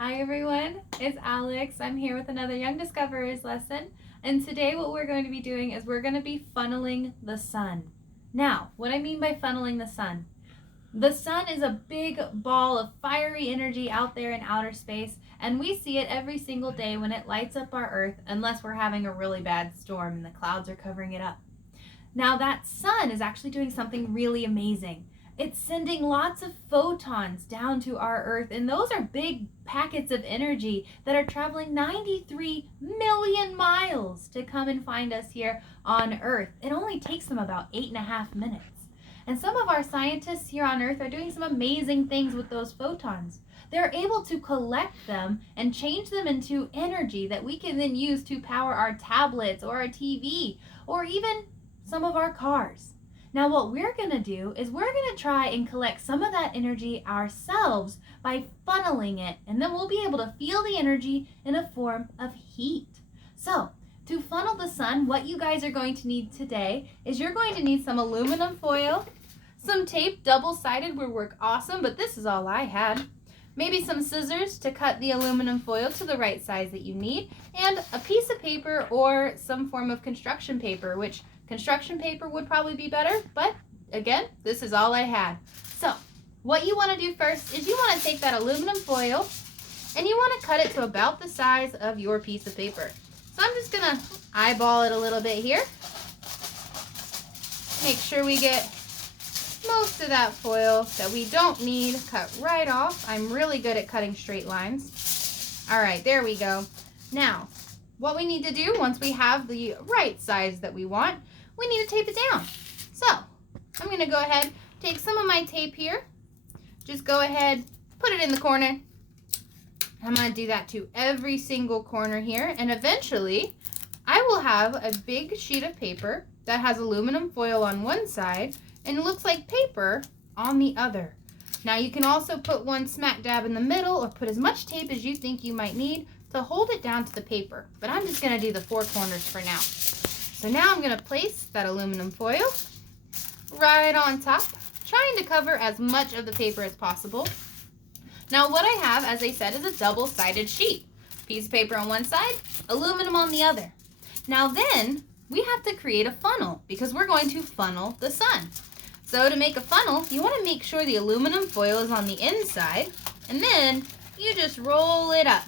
Hi everyone, it's Alex. I'm here with another Young Discoverers lesson. And today what we're going to be doing is we're going to be funneling the sun. Now, what I mean by funneling the sun is a big ball of fiery energy out there in outer space, and we see it every single day when it lights up our Earth, unless we're having a really bad storm and the clouds are covering it up. Now that sun is actually doing something really amazing. It's sending lots of photons down to our Earth, and those are big packets of energy that are traveling 93 million miles to come and find us here on Earth. It only takes them about 8.5 minutes. And some of our scientists here on Earth are doing some amazing things with those photons. They're able to collect them and change them into energy that we can then use to power our tablets or our TV or even some of our cars. Now what we're going to do is we're going to try and collect some of that energy ourselves by funneling it, and then we'll be able to feel the energy in a form of heat. So to funnel the sun, what you guys are going to need today is you're going to need some aluminum foil, some tape, double-sided would work awesome, but this is all I had. Maybe some scissors to cut the aluminum foil to the right size that you need, and a piece of paper or some form of construction paper, which construction paper would probably be better, but again, this is all I had. So what you want to do first is you want to take that aluminum foil and you want to cut it to about the size of your piece of paper. So I'm just going to eyeball it a little bit here. Make sure we get most of that foil that we don't need cut right off. I'm really good at cutting straight lines. All right, there we go. Now, what we need to do once we have the right size that we want, we need to tape it down. So I'm going to go ahead, take some of my tape here, just go ahead, put it in the corner. I'm going to do that to every single corner here, and eventually I will have a big sheet of paper that has aluminum foil on one side and it looks like paper on the other. Now you can also put one smack dab in the middle or put as much tape as you think you might need to hold it down to the paper, but I'm just going to do the four corners for now. So now I'm going to place that aluminum foil right on top, trying to cover as much of the paper as possible. Now what I have, as I said, is a double-sided sheet. Piece of paper on one side, aluminum on the other. Now then, we have to create a funnel because we're going to funnel the sun. So to make a funnel, you want to make sure the aluminum foil is on the inside, and then you just roll it up.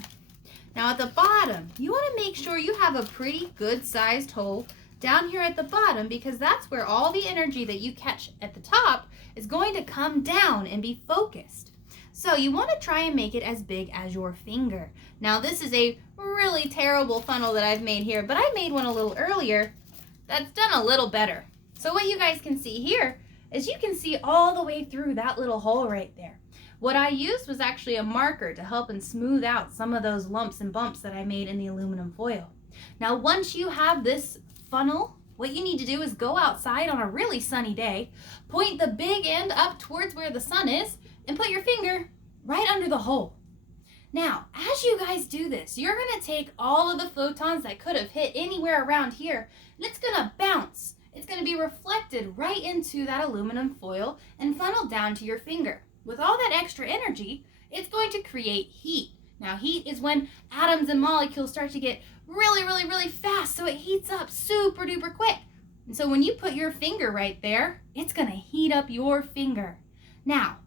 Now at the bottom, you want to make sure you have a pretty good sized hole down here at the bottom, because that's where all the energy that you catch at the top is going to come down and be focused. So you want to try and make it as big as your finger. Now this is a really terrible funnel that I've made here, but I made one a little earlier that's done a little better. So what you guys can see here is you can see all the way through that little hole right there. What I used was actually a marker to help and smooth out some of those lumps and bumps that I made in the aluminum foil. Now once you have this funnel, what you need to do is go outside on a really sunny day, point the big end up towards where the sun is, and put your finger right under the hole. Now, as you guys do this, you're going to take all of the photons that could have hit anywhere around here, and it's going to bounce. It's going to be reflected right into that aluminum foil and funneled down to your finger. With all that extra energy, it's going to create heat. Now, heat is when atoms and molecules start to get really fast, so it heats up super duper quick. And so when you put your finger right there, it's going to heat up your finger. Now,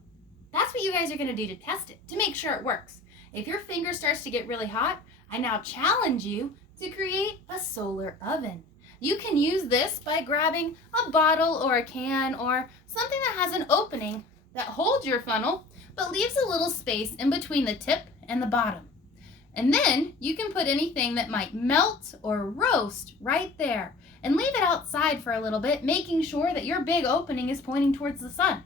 that's what you guys are going to do to test it, to make sure it works. If your finger starts to get really hot, I now challenge you to create a solar oven. You can use this by grabbing a bottle or a can or something that has an opening that holds your funnel but leaves a little space in between the tip and the bottom. And then you can put anything that might melt or roast right there and leave it outside for a little bit, making sure that your big opening is pointing towards the sun.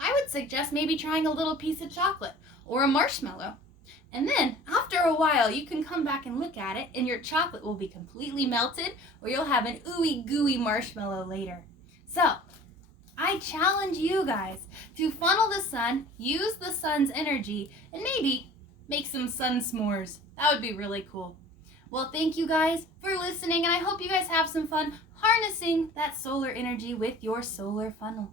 I would suggest maybe trying a little piece of chocolate or a marshmallow. And then after a while, you can come back and look at it and your chocolate will be completely melted, or you'll have an ooey gooey marshmallow later. So I challenge you guys to funnel the sun, use the sun's energy, and maybe make some sun s'mores. That would be really cool. Well, thank you guys for listening, and I hope you guys have some fun harnessing that solar energy with your solar funnel.